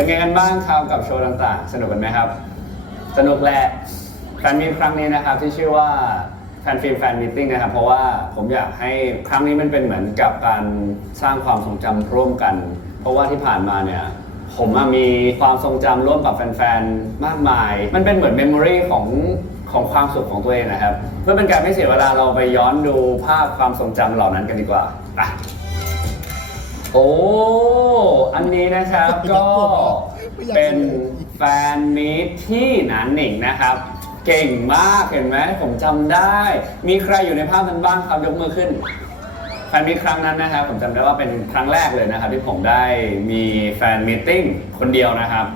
เป็นไงกันบ้างครับกับโชว์ต่างๆ สนุกกันไหมครับ สนุกแหละแฟนมีตครั้งนี้นะครับที่ชื่อว่าแฟนฟิล์มแฟนมิทติ้งนะครับเพราะว่าผมอยากให้ครั้งนี้มันเป็นเหมือนกับการสร้างความทรงจำร่วมกัน เพราะว่าที่ผ่านมาเนี่ยผมอะมีความทรงจำร่วมกับแฟนๆ มากมาย มันเป็นเหมือนเมมโมรีของของความสุขของตัวเองนะครับ เพื่อเป็นการไม่เสียเวลาเราไปย้อนดูภาพความทรงจำเหล่านั้นกันดีกว่าไป โอ้ อันนี้นะครับก็เป็นแฟนมีตที่หนานหนิงนะครับ เก่งมากเห็นไหมผมจำได้ มีใครอยู่ในภาพนั้นบ้างครับยกมือขึ้น แฟนมีตครั้งนั้นนะครับ ผมจำได้ว่าเป็นครั้งแรกเลยนะครับ ที่ผมได้มีแฟนมีตติ้งคนเดียวนะครับ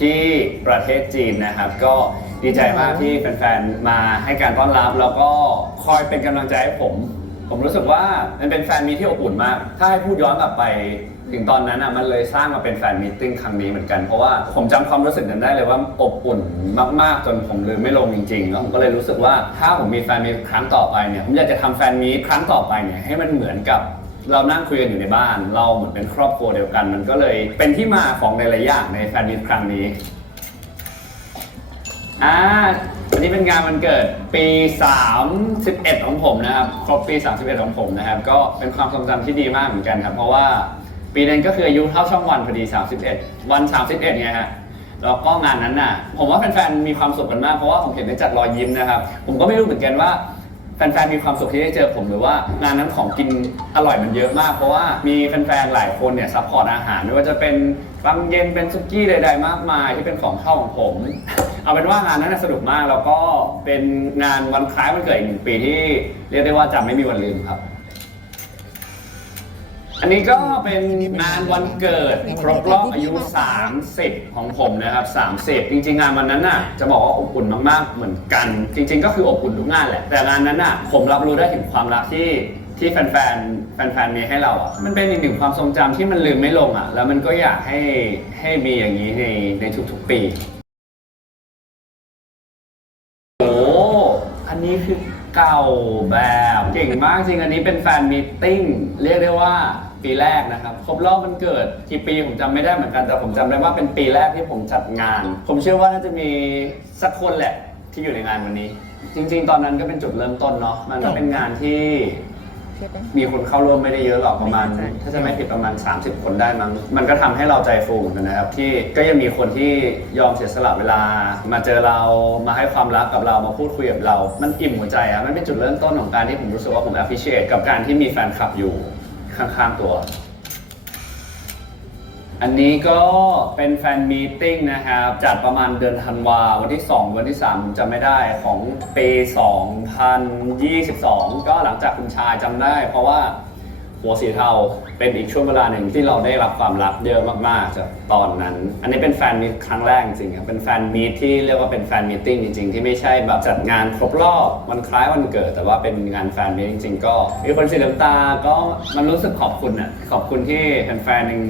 ที่ประเทศจีนนะครับ ก็ดีใจมากที่แฟนๆมาให้การต้อนรับ แล้วก็คอยเป็นกำลังใจให้ผม ผมรู้สึกว่ามันเป็นแฟนมีตที่อบอุ่นมาก ถ้าให้พูดย้อนกลับไป ถึงตอนนั้นอะมันเลยสร้างมาเป็นแฟนมีตติ้งครั้งนี้เหมือนกันเพราะว่าผมจำความรู้สึกนั้นได้เลยว่าอบอุ่นมากๆจนผมลืมไม่ลงจริงๆแล้วผมก็เลยรู้สึกว่าถ้าผมมีแฟนมีตครั้งต่อไปเนี่ยผมอยากจะทำแฟนมีตครั้งต่อไปเนี่ยให้มันเหมือนกับ เรานั่งคุยกันอยู่ในบ้าน เราเหมือนเป็นครอบครัวเดียวกัน มันก็เลยเป็นที่มาของหลายๆอย่างในแฟนมีตครั้งนี้อ่า อันนี้เป็นงานวันเกิดปี 31 ของผมนะครับ ครบปี 31 ของผมนะครับ ก็เป็นความทรงจำที่ดีมากเหมือนกันครับ เพราะว่าปีนั้นก็คืออายุเท่าช่องวันพอดี 31 วัน 31ไงฮะ แล้วก็งานนั้นน่ะ ผมว่าแฟนๆ มีความสุขกันมาก เพราะว่าผมเห็นได้จากรอยยิ้มนะครับ ผมก็ไม่รู้เหมือนกันว่าแฟนๆ มีความสุขที่ได้เจอผมหรือว่างานนั้นของกินอร่อยมันเยอะมาก เพราะว่ามีแฟนๆ หลายคนเนี่ยซัพพอร์ตอาหารไม่ว่าจะเป็น บางเย็นเป็นซุกี้ใดๆมากมายที่เป็นของเข้าของผม เอาเป็นว่างานนั้นนะสนุกมากแล้วก็เป็นงานวันคล้ายวันเกิดอีกหนึ่งปีที่เรียกได้ว่าจะไม่มีวันลืมครับ อันนี้ก็เป็นงานวันเกิดครบรอบอายุ 30 ของผมนะครับ 30 จริงๆงานวันนั้นน่ะจะบอกว่าอบอุ่นมากๆเหมือนกัน จริง ๆ ก็คืออบอุ่นทุกงานแหละแต่งานนั้นน่ะผมรับรู้ได้ถึงความรักที่ ที่แฟนๆแฟนๆมีให้เราอะมันเป็นอีกหนึ่งความทรงจำที่มันลืมไม่ลงอะ แล้วมันก็อยากให้ให้มีอย่างนี้ในในทุกๆปี โอ้ อันนี้คือเก่าแบบเก่งมากจริง อันนี้เป็นแฟนมีตติ้ง เรียกได้ว่าปีแรกนะครับ ครบรอบมันเกิดกี่ปีผมจำไม่ได้เหมือนกัน แต่ผมจำได้ว่าเป็นปีแรกที่ผมจัดงาน ผมเชื่อว่าน่าจะมีสักคนแหละที่อยู่ในงานวันนี้ จริง ๆ ตอนนั้นก็เป็นจุดเริ่มต้นเนาะมันก็เป็นงานที่ ใช่ปะ มีคนเข้าร่วมไม่ได้เยอะหรอกประมาณ ไม่แน่ใจ ถ้าจะไม่ผิดประมาณ 30 คนได้มั้งมันก็ทำให้เราใจฟูเหมือนกันนะครับ ที่ก็ยังมีคนที่ยอมเสียสละเวลา มาเจอเรามาให้ความรักกับเรามาพูดคุยกับเรา มันอิ่มหัวใจอะมันเป็นจุดเริ่มต้นของการที่ผมรู้สึกว่าผม appreciate กับการที่มีแฟนคลับอยู่ข้างๆตัว อันนี้ก็เป็นแฟนมีตติ้งนะครับ จัดประมาณเดือนธันวา วันที่ 2 วันที่3ผมจำไม่ได้ของปี2022 ก็หลังจากคุณชายจำได้ เพราะว่าหัวสีเทาเป็นอีกช่วงเวลาหนึ่งที่เราได้รับความรักเยอะมากๆจากตอนนั้น อันนี้เป็นแฟนมีตครั้งแรกจริงครับเป็นแฟนมีตที่เรียกว่าเป็นแฟนมีตติ้งจริงๆ ที่ไม่ใช่แบบจัดงานครบรอบวันคล้ายวันเกิด แต่ว่าเป็นงานแฟนมีตจริง ๆ ก็มีคนเสียน้ำตาก็มันรู้สึกขอบคุณอะขอบคุณที่แฟนๆยัง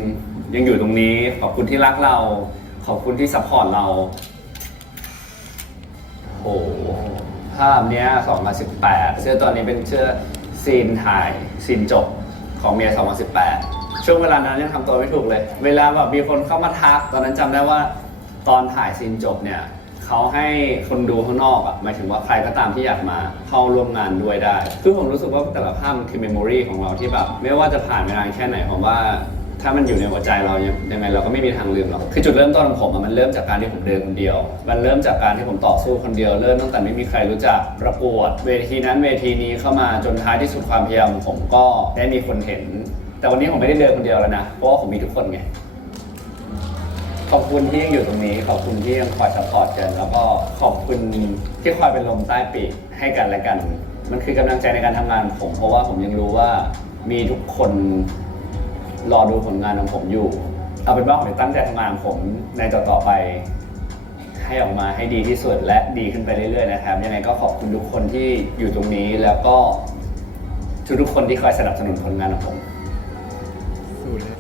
ยังอยู่ตรงนี้ ขอบคุณที่รักเรา ขอบคุณที่ซัพพอร์ตเรา โอ้โหภาพเนี้ย2018 เสื้อตอนนี้เป็นเสื้อซีนถ่ายซีนจบของเมีย2018 ช่วงเวลานั้นยังทำตัวไม่ถูกเลย เวลาแบบมีคนเข้ามาทัก ตอนนั้นจำได้ว่าตอนถ่ายซีนจบเนี่ยเขาให้คนดูข้างนอกอะหมายถึงว่าใครก็ตามที่อยากมาเข้าร่วมงานด้วยได้ คือผมรู้สึกว่าแต่ละภาพมันคือเมมโมรีของเราที่แบบ ไม่ว่าจะผ่านเวลาแค่ไหนผมว่า ถ้ามันอยู่ในหัวใจเรายังยังไงเราก็ไม่มีทางลืมหรอกคือจุดเริ่มต้นของผมอะมันเริ่มจากการที่ผมเดินคนเดียว มันเริ่มจากการที่ผมต่อสู้คนเดียวเริ่มตั้งแต่ไม่มีใครรู้จักประกวด เวทีนั้นเวทีนี้เข้ามาจนท้ายที่สุดความพยายามของผมก็ได้มีคนเห็น แต่วันนี้ผมไม่ได้เดินคนเดียวแล้วนะเพราะว่าผมมีทุกคนไงขอบคุณที่ยังอยู่ตรงนี้ ขอบคุณที่ยังคอยซัพพอร์ตกัน แล้วก็ขอบคุณที่คอยเป็นลมใต้ปีกให้กันและกัน มันคือกำลังใจในการทำงานของผมเพราะว่าผมยังรู้ว่ามีทุกคน รอดูผลงานของผมอยู่ เอาเป็นว่าผมจะตั้งใจทำงานของผมในต่อๆไป ให้ออกมาให้ดีที่สุดและดีขึ้นไปเรื่อยๆนะครับ ยังไงก็ขอบคุณทุกคนที่อยู่ตรงนี้แล้วก็ทุกๆคนที่คอยสนับสนุนผลงานของผม สูตรเลย